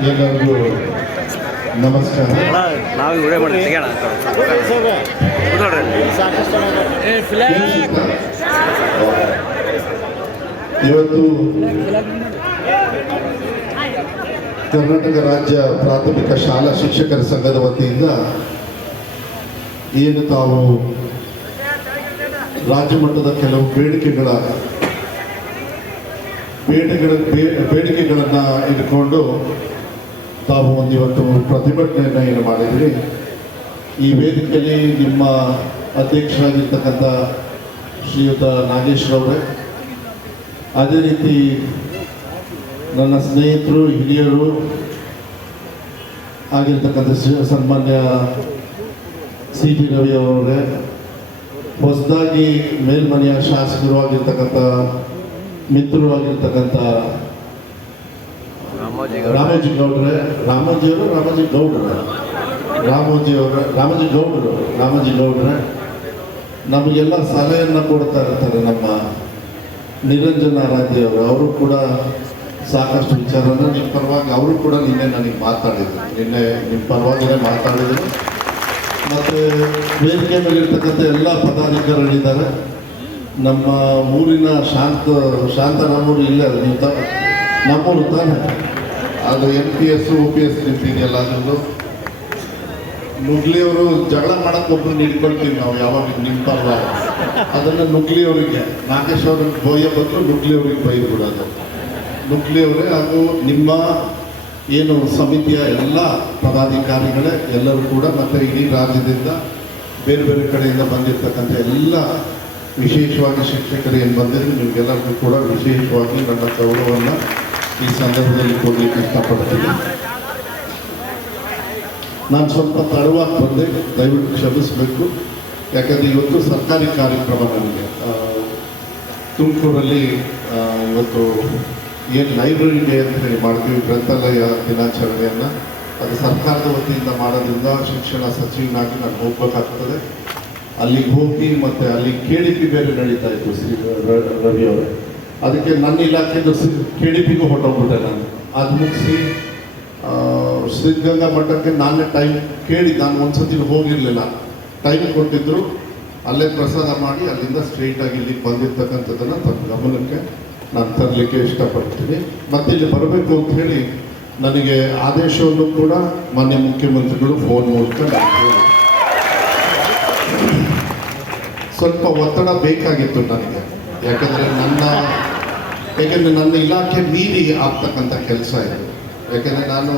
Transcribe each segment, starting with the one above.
ಎಲ್ಲರಿಗೂ ನಮಸ್ಕಾರ. ನಾವು ವಿಡಿಯೋ ಇವತ್ತು ಕರ್ನಾಟಕ ರಾಜ್ಯ ಪ್ರಾಥಮಿಕ ಶಾಲಾ ಶಿಕ್ಷಕರ ಸಂಘದ ವತಿಯಿಂದ ಏನು ತಾವು ರಾಜ್ಯ ಮಟ್ಟದ ಕೆಲವು ಬೇಡಿಕೆಗಳ ಬೇಡಿಕೆಗಳ ಬೇಡಿಕೆಗಳನ್ನು ಇಟ್ಕೊಂಡು ತಾವು ಒಂದು ಇವತ್ತು ಪ್ರತಿಭಟನೆಯನ್ನು ಏನು ಮಾಡಿದ್ರಿ? ಈ ವೇದಿಕೆಯಲ್ಲಿ ನಿಮ್ಮ ಅಧ್ಯಕ್ಷರಾಗಿರ್ತಕ್ಕಂಥ ಶ್ರೀಯುತ ನಾಗೇಶ್ವರವರೇ ಅದೇ ರೀತಿ ನನ್ನ ಸ್ನೇಹಿತರು, ಹಿರಿಯರು, ಆಗಿರ್ತಕ್ಕಂಥ ಸನ್ಮಾನ್ಯ ಸಿ ಟಿ ರವಿ ಅವರೇ ಹೊಸದಾಗಿ ಮೇಲ್ಮನೆಯ ಶಾಸಕರು ಆಗಿರ್ತಕ್ಕಂಥ ಮಿತ್ರರು ಆಗಿರ್ತಕ್ಕಂಥ ರಾಮೋಜಿ ರಾಮೋಜಿ ಗೌಡ್ರೆ ರಾಮೋಜಿಯವರು ರಾಮೋಜಿ ಗೌಡ್ರೆ. ರಾಮೋಜಿ ಅವರ, ರಾಮೋಜಿ ಗೌಡ್ರು, ರಾಮೋಜಿ ಗೌಡ್ರೆ. ನಮಗೆಲ್ಲ ಸಲಹೆಯನ್ನು ಕೊಡ್ತಾ ಇರ್ತಾರೆ ನಮ್ಮ ನಿರಂಜನ ರಾಜ್ಯವರು ಅವರು. ಅವರು ಕೂಡ ಸಾಕಷ್ಟು ವಿಚಾರನ ನಿಮ್ಮ ಪರವಾಗಿ ಅವರು ಕೂಡ ನಿನ್ನೆ ನನಗೆ ಮಾತಾಡಿದರು. ನಿನ್ನೆ ನಿಮ್ಮ ಪರವಾಗಿನೇ ಮಾತಾಡಿದ್ರು. ಮತ್ತು ವೇದಿಕೆ ಮೇಲಿರ್ತಕ್ಕಂಥ ಎಲ್ಲ ಪದಾಧಿಕಾರಿಗಳಿದ್ದಾರೆ. ನಮ್ಮ ಊರಿನ ಶಾಂತ ಶಾಂತ ನಮ್ಮೂರು ಇಲ್ಲೇ ನೀವು ತ, ನಮ್ಮೂರು ತಾನೆ. ಅದು M P S O P S ನಿಂತಿದೆಯಲ್ಲ ನುಗ್ಲಿ ಅವರು ಜಗಳ ಮಾಡಕ್ ಒಬ್ರು ನಿಂತ್ಕೊಳ್ತೀವಿ ನಾವು, ಯಾವಾಗ ನಿಮ್ಮ ಪರವಾಗಿ. ಅದನ್ನು ನುಗ್ಲಿಯವರಿಗೆ ನಾಗೇಶ್ವರಕ್ಕೆ ಬೋಯ ಬಂದು ಬಿಡೋದು. ನುಗ್ಲಿ ಅವರೇ ಹಾಗೂ ನಿಮ್ಮ ಏನು ಸಮಿತಿಯ ಎಲ್ಲ ಪದಾಧಿಕಾರಿಗಳೇ, ಎಲ್ಲರೂ ಕೂಡ ಮತ್ತು ಇಡೀ ರಾಜ್ಯದಿಂದ ಬೇರೆ ಬೇರೆ ಕಡೆಯಿಂದ ಬಂದಿರತಕ್ಕಂಥ ಎಲ್ಲ ವಿಶೇಷವಾಗಿ ಶಿಕ್ಷಕರು ಏನು ಬಂದಿದ್ರು, ನಿಮಗೆಲ್ಲರಿಗೂ ಕೂಡ ವಿಶೇಷವಾಗಿ ನನ್ನ ಗೌರವವನ್ನು ಈ ಸಂದರ್ಭದಲ್ಲಿ ಕೊಡಲಿಕ್ಕೆ ಇಷ್ಟಪಡ್ತೀನಿ ನಾನು ಸ್ವಲ್ಪ ತಡವಾಗಿ ಬಂದೆ, ದಯವಿಟ್ಟು ಕ್ಷಮಿಸಬೇಕು. ಯಾಕಂದರೆ ಇವತ್ತು ಸರ್ಕಾರಿ ಕಾರ್ಯಕ್ರಮ ನನಗೆ ತುಮಕೂರಲ್ಲಿ ಇವತ್ತು ಏನು ಲೈಬ್ರರಿ ಡೇ ಅಂತ ಹೇಳಿ ಮಾಡ್ತೀವಿ, ಗ್ರಂಥಾಲಯ ದಿನಾಚರಣೆಯನ್ನು. ಅದು ಸರ್ಕಾರದ ವತಿಯಿಂದ ಮಾಡೋದ್ರಿಂದ ಶಿಕ್ಷಣ ಸಚಿವನಾಗಿ ನಾನು ಹೋಗ್ಬೇಕಾಗ್ತದೆ. ಅಲ್ಲಿಗೆ ಹೋಗಿ ಮತ್ತು ಅಲ್ಲಿ ಕೇಳಿಕೆ ಬೇರೆ ನಡೀತಾ ಇತ್ತು ಶ್ರೀ ರವಿ ಅವರೇ. ಅದಕ್ಕೆ ನನ್ನ ಇಲಾಖೆದು ಸಿ ಪಿಗೂ ಹೊಟ್ಟೋಗ್ಬಿಟ್ಟೆ ನಾನು. ಅದು ಮುಗಿಸಿ ಸಿದ್ಧಗಂಗಾ ಮಠಕ್ಕೆ ನಾನೇ ಟೈಮ್ ಕೇಳಿ, ನಾನು ಒಂದ್ಸತಿ ಹೋಗಿರಲಿಲ್ಲ. ಟೈಮ್ ಕೊಟ್ಟಿದ್ದರು ಅಲ್ಲೇ ಪ್ರಸಾದ ಮಾಡಿ, ಅಲ್ಲಿಂದ ಸ್ಟ್ರೈಟಾಗಿ ಇಲ್ಲಿಗೆ ಬಂದಿರ್ತಕ್ಕಂಥದ್ದನ್ನು ತಮ್ಮ ಗಮನಕ್ಕೆ ನಾನು ತರಲಿಕ್ಕೆ ಇಷ್ಟಪಡ್ತೀನಿ. ಮತ್ತೆ ಇಲ್ಲಿ ಬರಬೇಕು ಅಂತ ಹೇಳಿ, ನನಗೆ ಆದೇಶವನ್ನು ಕೂಡ ಮಾನ್ಯ ಮುಖ್ಯಮಂತ್ರಿಗಳು ಫೋನ್ ಮೂಲಕ ಸ್ವಲ್ಪ ಒತ್ತಡ ಬೇಕಾಗಿತ್ತು ನನಗೆ. ಯಾಕಂದರೆ ನನ್ನ ಯಾಕೆಂದರೆ ನನ್ನ ಇಲಾಖೆ ಮೀರಿ ಆಗ್ತಕ್ಕಂಥ ಕೆಲಸ ಇದು. ಯಾಕೆಂದರೆ ನಾನು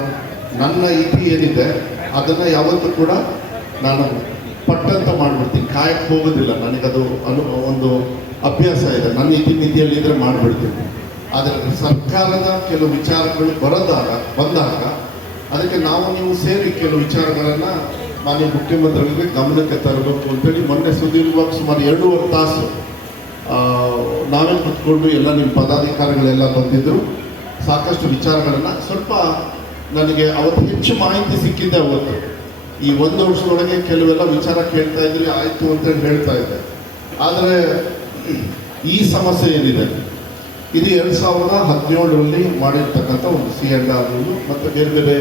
ನನ್ನ ಇತಿ ಏನಿದೆ, ಅದನ್ನು ಯಾವತ್ತೂ ಕೂಡ ನಾನು ಪಟ್ಟಂತ ಮಾಡಿಬಿಡ್ತೀನಿ. ಕಾಯಕ್ಕೆ ಹೋಗೋದಿಲ್ಲ. ನನಗದು ಅನು, ಒಂದು ಅಭ್ಯಾಸ ಇದೆ. ನನ್ನ ಇತಿ ನಿಧಿಯಲ್ಲಿದ್ದರೆ ಮಾಡಿಬಿಡ್ತೀನಿ. ಆದರೆ ಸರ್ಕಾರದ ಕೆಲವು ವಿಚಾರಗಳು ಬರದಾಗ, ಬಂದಾಗ ಅದಕ್ಕೆ ನಾವು ನೀವು ಸೇರಿ ಕೆಲವು ವಿಚಾರಗಳನ್ನು ಮಾನ್ಯ ಮುಖ್ಯಮಂತ್ರಿಗಳಿಗೆ ಗಮನಕ್ಕೆ ತರಬೇಕು ಅಂತೇಳಿ ಮೊನ್ನೆ ಸುದೀರ್ಘವಾಗಿ ಸುಮಾರು ಎರಡೂವರೆ ತಾಸು ನಾವೇ ಕುತ್ಕೊಂಡು ಎಲ್ಲ ನಿಮ್ಮ ಪದಾಧಿಕಾರಿಗಳೆಲ್ಲ ಬಂದಿದ್ದರು ಸಾಕಷ್ಟು ವಿಚಾರಗಳನ್ನು ಸ್ವಲ್ಪ ನನಗೆ ಅವತ್ತು ಹೆಚ್ಚು ಮಾಹಿತಿ ಸಿಕ್ಕಿದ್ದೆ ಅವತ್ತು. ಈ ಒಂದು ವರ್ಷದೊಳಗೆ ಕೆಲವೆಲ್ಲ ವಿಚಾರ ಕೇಳ್ತಾ ಇದ್ರಿ, ಆಯಿತು ಅಂತೇಳಿ ಹೇಳ್ತಾ ಇದ್ದೆ. ಆದರೆ ಈ ಸಮಸ್ಯೆ ಏನಿದೆ? ಇದು ಎರಡು ಸಾವಿರದ ಹದಿನೇಳರಲ್ಲಿ ಮಾಡಿರ್ತಕ್ಕಂಥ ಒಂದು ಸಿ ಎಂಡ್ ಆರ್ ಮತ್ತು ಬೇರೆ ಬೇರೆ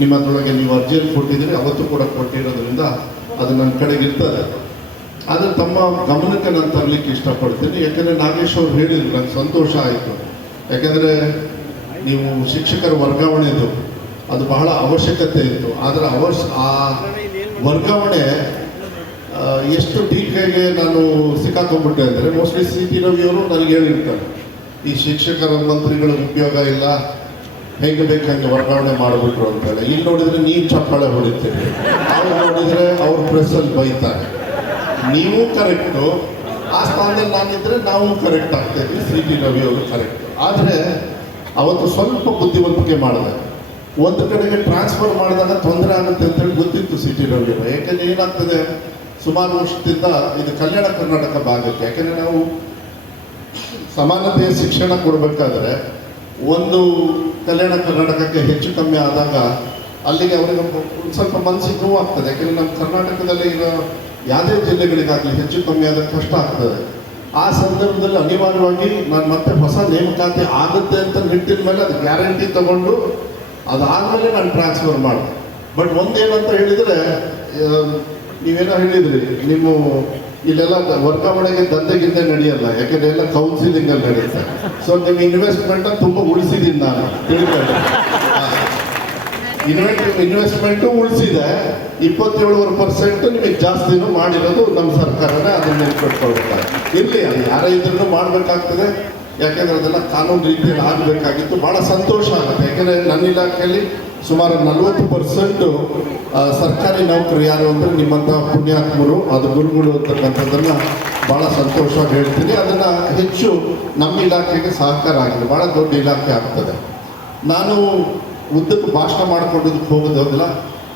ನಿಮ್ಮದ್ರೊಳಗೆ ನೀವು ಅರ್ಜಿಯಲ್ಲಿ ಕೊಟ್ಟಿದ್ದೀರಿ, ಅವತ್ತು ಕೂಡ ಕೊಟ್ಟಿರೋದ್ರಿಂದ ಅದು ನನ್ನ ಕಡೆಗೆ ಇರ್ತದೆ. ಆದರೆ ತಮ್ಮ ಗಮನಕ್ಕೆ ನಾನು ತರಲಿಕ್ಕೆ ಇಷ್ಟಪಡ್ತೀನಿ. ಯಾಕೆಂದರೆ ನಾಗೇಶ್ ಅವ್ರು ಹೇಳಿದ್ರು, ನಂಗೆ ಸಂತೋಷ ಆಯಿತು. ಯಾಕೆಂದರೆ ನೀವು ಶಿಕ್ಷಕರ ವರ್ಗಾವಣೆದು ಅದು ಬಹಳ ಅವಶ್ಯಕತೆ ಇತ್ತು. ಆದರೆ ಅವಶ್ಯ ಆ ವರ್ಗಾವಣೆ ಎಷ್ಟು ಟೀಕೆಗೆ ನಾನು ಸಿಕ್ಕಾಕೊಂಡ್ಬಿಟ್ಟೆ ಅಂದರೆ ಮೋಸ್ಟ್ಲಿ ಸಿ ಟಿ ರವಿಯವರು ನನಗೆ ಹೇಳಿರ್ತಾರೆ. ಈ ಶಿಕ್ಷಕರ ಮಂತ್ರಿಗಳ ಉಪಯೋಗ ಇಲ್ಲ, ಹೇಗೆ ಬೇಕು ಹಂಗೆ ವರ್ಗಾವಣೆ ಮಾಡಿಬಿಟ್ರು ಅಂತೇಳಿ ಇಲ್ಲಿ ನೋಡಿದ್ರೆ ನೀರು ಚಪ್ಪಾಳೆ ಹೊಡಿತೀವಿ ಅವ್ರು ನೋಡಿದರೆ ಅವ್ರ ಪ್ರೆಸ್ಸಲ್ಲಿ ಬೈತಾರೆ. ನೀವು ಕರೆಕ್ಟು, ಆ ಸ್ಥಾನದಲ್ಲಿ ನಾನಿದ್ರೆ ನಾವು ಕರೆಕ್ಟ್ ಆಗ್ತಾಯಿದ್ವಿ ಸಿ ಟಿ ರವಿ ಅವರು ಕರೆಕ್ಟ್. ಆದರೆ ಅವತ್ತು ಸ್ವಲ್ಪ ಬುದ್ಧಿವಂತಿಕೆ ಮಾಡಿದೆ. ಒಂದು ಕಡೆಗೆ ಟ್ರಾನ್ಸ್ಫರ್ ಮಾಡಿದಾಗ ತೊಂದರೆ ಆಗುತ್ತೆ ಅಂತೇಳಿ ಗೊತ್ತಿತ್ತು ಸಿ ಟಿ ರವಿ ಅವರು. ಯಾಕೆಂದ್ರೆ ಏನಾಗ್ತದೆ, ಸುಮಾರು ವರ್ಷದಿಂದ ಇದು ಕಲ್ಯಾಣ ಕರ್ನಾಟಕ ಭಾಗಕ್ಕೆ ಯಾಕೆಂದರೆ ನಾವು ಸಮಾನತೆಯ ಶಿಕ್ಷಣ ಕೊಡಬೇಕಾದ್ರೆ ಒಂದು ಕಲ್ಯಾಣ ಕರ್ನಾಟಕಕ್ಕೆ ಹೆಚ್ಚು ಕಮ್ಮಿ ಆದಾಗ ಅಲ್ಲಿಗೆ ಅವರಿಗೆ ಸ್ವಲ್ಪ ಮನಸ್ಸಿಗೆ ನೋವು ಆಗ್ತದೆ ಯಾಕೆಂದರೆ ನಮ್ಮ ಕರ್ನಾಟಕದಲ್ಲಿ ಈಗ ಯಾವುದೇ ಜಿಲ್ಲೆಗಳಿಗಾಗಲಿ ಹೆಚ್ಚು ಕಮ್ಮಿ ಆದರೆ ಕಷ್ಟ ಆಗ್ತದೆ. ಆ ಸಂದರ್ಭದಲ್ಲಿ ಅನಿವಾರ್ಯವಾಗಿ ನಾನು ಮತ್ತೆ ಹೊಸ ನೇಮಕಾತಿ ಆಗುತ್ತೆ ಅಂತ ನಿಟ್ಟಿನ ಮೇಲೆ ಅದು ಗ್ಯಾರಂಟಿ ತಗೊಂಡು ಅದಾದಮೇಲೆ ನಾನು ಟ್ರಾನ್ಸ್ಫರ್ ಮಾಡಿದೆ. ಬಟ್ ಒಂದೇನಂತ ಹೇಳಿದರೆ ನೀವೇನೋ ಹೇಳಿದ್ರಿ, ನಿಮ್ಮ ಇಲ್ಲೆಲ್ಲ ವರ್ಗಾವಣೆಗೆ ದಂಧೆಗಿಂತ ನಡೆಯಲ್ಲ, ಯಾಕಂದ್ರೆ ಎಲ್ಲ ಕೌನ್ಸಿಲಿಂಗಲ್ಲಿ ನಡೆಯುತ್ತೆ. ಸೊ ನಿಮ್ಮ ಇನ್ವೆಸ್ಟ್ಮೆಂಟ್ ತುಂಬ ಉಳಿಸಿದ್ದೀನಿ ನಾನು ತಿಳ್ಕೊಂಡು ಇನ್ವೆಸ್ಟ್ಮೆಂಟು ಉಳಿಸಿದೆ. ಇಪ್ಪತ್ತೇಳುವರೆ ಪರ್ಸೆಂಟ್ ನಿಮಗೆ ಜಾಸ್ತಿನೂ ಮಾಡಿರೋದು ನಮ್ಮ ಸರ್ಕಾರನೇ ಅದನ್ನ ನೆನ್ಪಿಟ್ಕೊಳ್ತಾರೆ ಇರಲಿ, ಅದು ಯಾರೇ ಇದ್ರೂ ಮಾಡಬೇಕಾಗ್ತದೆ. ಯಾಕೆಂದ್ರೆ ಅದೆಲ್ಲ ಕಾನೂನು ರೀತಿಯಲ್ಲಿ ಆಗಬೇಕಾಗಿತ್ತು. ಭಾಳ ಸಂತೋಷ ಆಗುತ್ತೆ. ಯಾಕೆಂದರೆ ನನ್ನ ಇಲಾಖೆಯಲ್ಲಿ ಸುಮಾರು ನಲವತ್ತು ಪರ್ಸೆಂಟು ಸರ್ಕಾರಿ ನೌಕರಿ ಯಾರು ಅಂದರೆ ನಿಮ್ಮಂಥ ಪುಣ್ಯಾತ್ಮರು, ಅದು ಗುರುಗಳು ಅಂತಕ್ಕಂಥದ್ದನ್ನು ಭಾಳ ಸಂತೋಷವಾಗಿ ಹೇಳ್ತೀನಿ. ಅದನ್ನು ಹೆಚ್ಚು ನಮ್ಮ ಇಲಾಖೆಗೆ ಸಹಕಾರ ಆಗಿದೆ ಭಾಳ ದೊಡ್ಡ ಇಲಾಖೆ ಆಗ್ತದೆ. ನಾನು ಉದ್ದಕ್ಕೆ ಭಾಷಣ ಮಾಡಿಕೊಂಡಿದ್ದಕ್ಕೆ ಹೋಗೋದಿಲ್ಲ